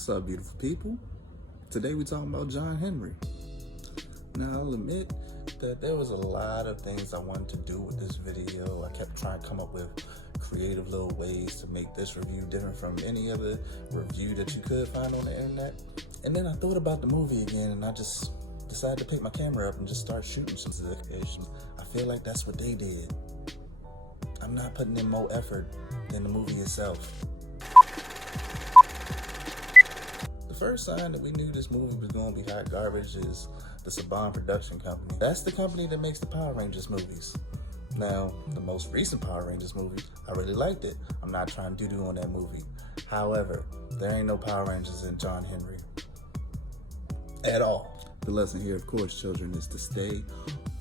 What's up, beautiful people? Today we talking about John Henry. Now, I'll admit that there was a lot of things I wanted to do with this video. I kept trying to come up with creative little ways to make this review different from any other review that you could find on the internet. And then I thought about the movie again, and I just decided to pick my camera up and just start shooting some situations. I feel like that's what they did. I'm not putting in more effort than the movie itself. The first sign that we knew this movie was going to be hot garbage is the Saban production company. That's the company that makes the Power Rangers movies. Now, the most recent Power Rangers movie, I really liked it. I'm not trying to do on that movie. However, there ain't no Power Rangers in John Henry at all. The lesson here, of course, children, is to stay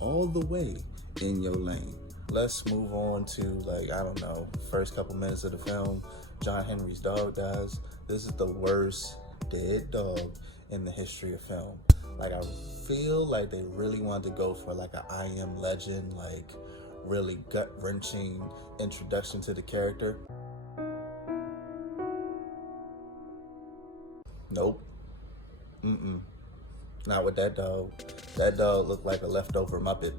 all the way in your lane. Let's move on to, first couple minutes of the film. John Henry's dog dies. This is the worst dead dog in the history of film. I feel like they really wanted to go for a I Am Legend, really gut-wrenching introduction to the character. Nope. Not with that dog. That dog looked like a leftover Muppet.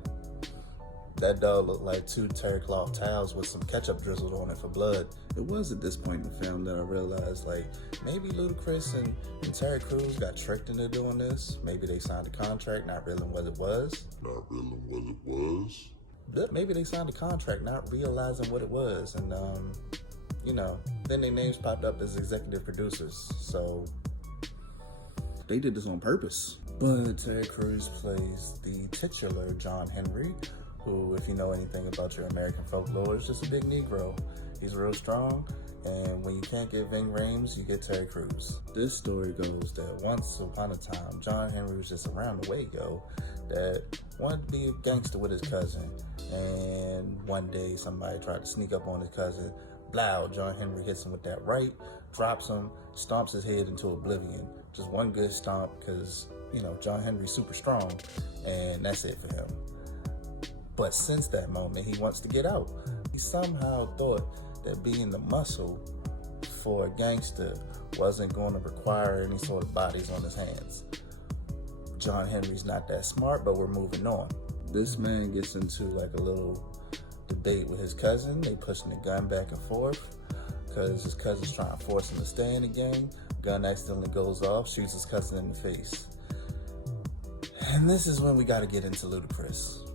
That dog looked like 2 terry cloth towels with some ketchup drizzled on it for blood. It was at this point in the film that I realized, maybe Ludacris and Terry Crews got tricked into doing this. Maybe they signed a contract, not realizing what it was. Maybe they signed a contract, not realizing what it was. And, then their names popped up as executive producers. So they did this on purpose. But Terry Crews plays the titular John Henry, who, if you know anything about your American folklore, is just a big Negro. He's real strong, and when you can't get Ving Rhames, you get Terry Crews. This story goes that once upon a time, John Henry was just around the way, that wanted to be a gangster with his cousin. And one day, somebody tried to sneak up on his cousin. Blow, John Henry hits him with that right, drops him, stomps his head into oblivion. Just one good stomp, because, John Henry's super strong, and that's it for him. But since that moment, he wants to get out. He somehow thought that being the muscle for a gangster wasn't going to require any sort of bodies on his hands. John Henry's not that smart, but we're moving on. This man gets into a little debate with his cousin. They pushing the gun back and forth because his cousin's trying to force him to stay in the gang. Gun accidentally goes off, shoots his cousin in the face. And this is when we got to get into Ludacris.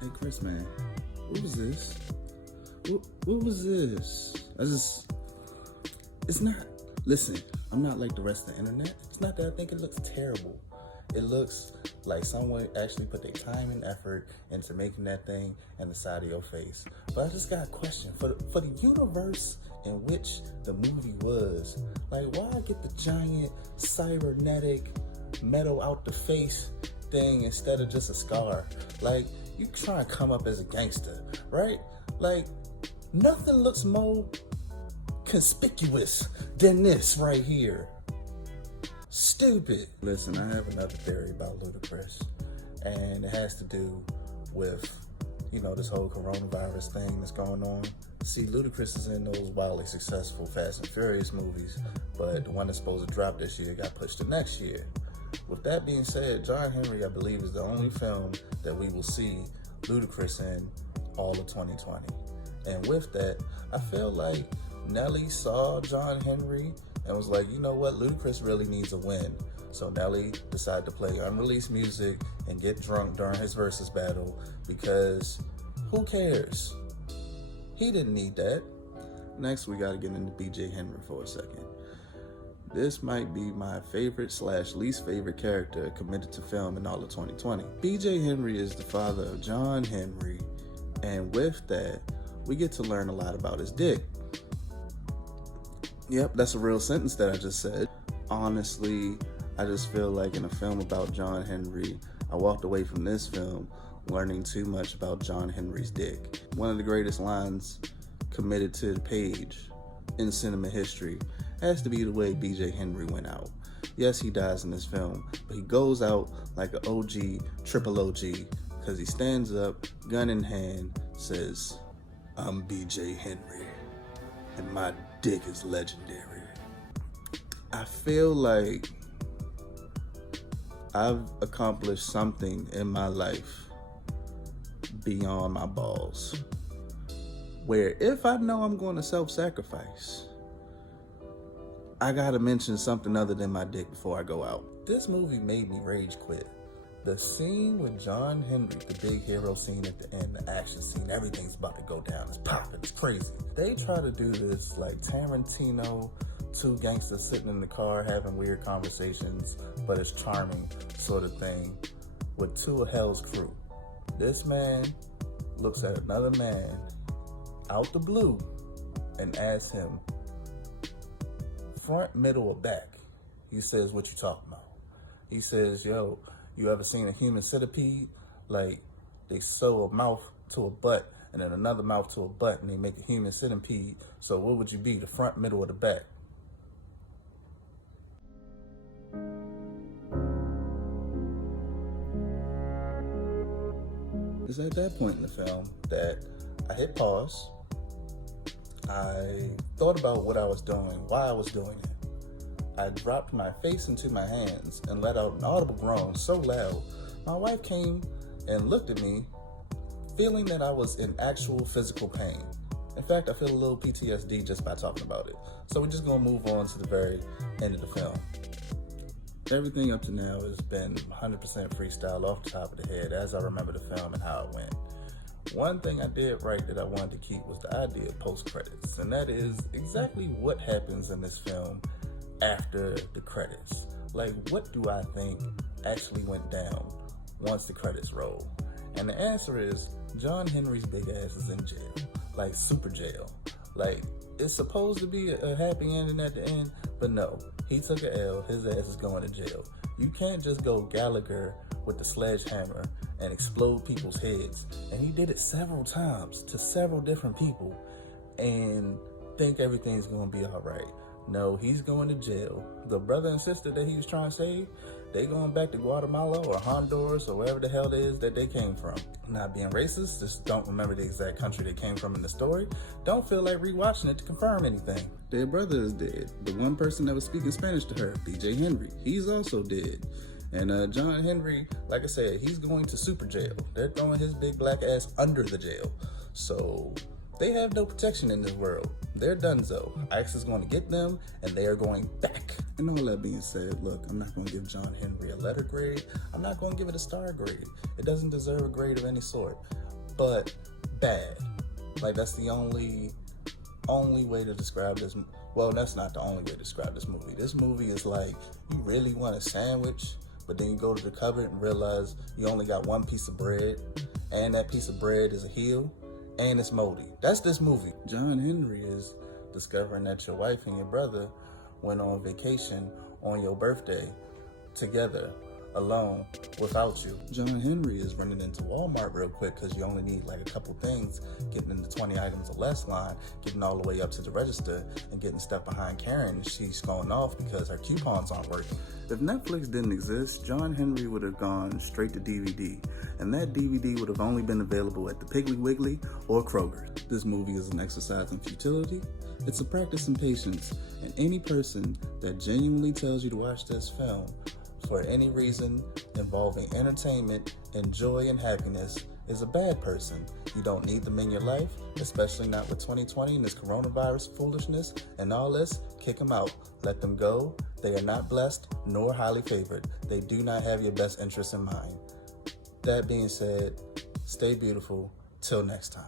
Hey, Chris, man, what was this? What was this? It's not, listen, I'm not like the rest of the internet. It's not that I think it looks terrible. It looks like someone actually put their time and effort into making that thing and the side of your face. But I just got a question. For the universe in which the movie was, why get the giant cybernetic metal out the face thing instead of just a scar? You try to come up as a gangster, right? Nothing looks more conspicuous than this right here. Stupid. Listen, I have another theory about Ludacris, and it has to do with, this whole coronavirus thing that's going on. See, Ludacris is in those wildly successful Fast and Furious movies, but the one that's supposed to drop this year got pushed to next year. With that being said, John Henry, I believe, is the only film that we will see Ludacris in all of 2020. And with that, I feel like Nelly saw John Henry and was like, you know what, Ludacris really needs a win. So Nelly decided to play unreleased music and get drunk during his versus battle because who cares? He didn't need that. Next, we got to get into BJ Henry for a second. This might be my favorite / least favorite character committed to film in all of 2020. BJ Henry is the father of John Henry, and with that, we get to learn a lot about his dick. Yep, that's a real sentence that I just said. Honestly, I just feel like in a film about John Henry, I walked away from this film learning too much about John Henry's dick. One of the greatest lines committed to the page in cinema history has to be the way BJ Henry went out. Yes, he dies in this film, but he goes out like an OG, triple OG, because he stands up, gun in hand, says, "I'm BJ Henry, and my dick is legendary." I feel like I've accomplished something in my life beyond my balls. Where if I know I'm going to self-sacrifice, I gotta mention something other than my dick before I go out. This movie made me rage quit. The scene with John Henry, the big hero scene at the end, the action scene, everything's about to go down. It's popping, it's crazy. They try to do this like Tarantino, two gangsters sitting in the car having weird conversations, but it's charming sort of thing with two of Hell's crew. This man looks at another man out the blue and asks him, front, middle, or back? He says, what you talking about? He says, yo, you ever seen a human centipede? Like, they sew a mouth to a butt and then another mouth to a butt and they make a human centipede. So what would you be, the front, middle, or the back? It's at that point in the film that I hit pause. I thought about what I was doing, why I was doing it. I dropped my face into my hands and let out an audible groan so loud, my wife came and looked at me, feeling that I was in actual physical pain. In fact, I feel a little PTSD just by talking about it. So we're just gonna move on to the very end of the film. Everything up to now has been 100% freestyle off the top of the head as I remember the film and how it went. One thing I did right that I wanted to keep was the idea of post-credits, and that is exactly what happens in this film after the credits. Like, what do I think actually went down once the credits roll? And the answer is John Henry's big ass is in jail, like super jail. Like, it's supposed to be a happy ending at the end, but no, he took a L, his ass is going to jail. You can't just go Gallagher with the sledgehammer and explode people's heads. And he did it several times to several different people and think everything's gonna be all right. No, he's going to jail. The brother and sister that he was trying to save, they going back to Guatemala or Honduras or wherever the hell it is that they came from. Not being racist, just don't remember the exact country they came from in the story. Don't feel like rewatching it to confirm anything. Their brother is dead. The one person that was speaking Spanish to her, BJ Henry, he's also dead. And John Henry, like I said, he's going to super jail. They're throwing his big black ass under the jail. So they have no protection in this world. They're donezo. ICE is going to get them, and they are going back. And all that being said, look, I'm not going to give John Henry a letter grade. I'm not going to give it a star grade. It doesn't deserve a grade of any sort. But bad. Like, that's the only way to describe this. Well, that's not the only way to describe this movie. This movie is like, you really want a sandwich, but then you go to the cupboard and realize you only got one piece of bread, and that piece of bread is a heel, and it's moldy. That's this movie. John Henry is discovering that your wife and your brother went on vacation on your birthday together, alone, without you. John Henry is running into Walmart real quick because you only need like a couple things, getting in the 20 items or less line, getting all the way up to the register, and getting stuck behind Karen, and she's going off because her coupons aren't working. If Netflix didn't exist, John Henry would have gone straight to DVD, and that DVD would have only been available at the Piggly Wiggly or Kroger. This movie is an exercise in futility. It's a practice in patience, and any person that genuinely tells you to watch this film for any reason involving entertainment and joy and happiness is a bad person. You don't need them in your life, especially not with 2020 and this coronavirus foolishness and all this. Kick them out. Let them go. They are not blessed nor highly favored. They do not have your best interests in mind. That being said, stay beautiful. Till next time.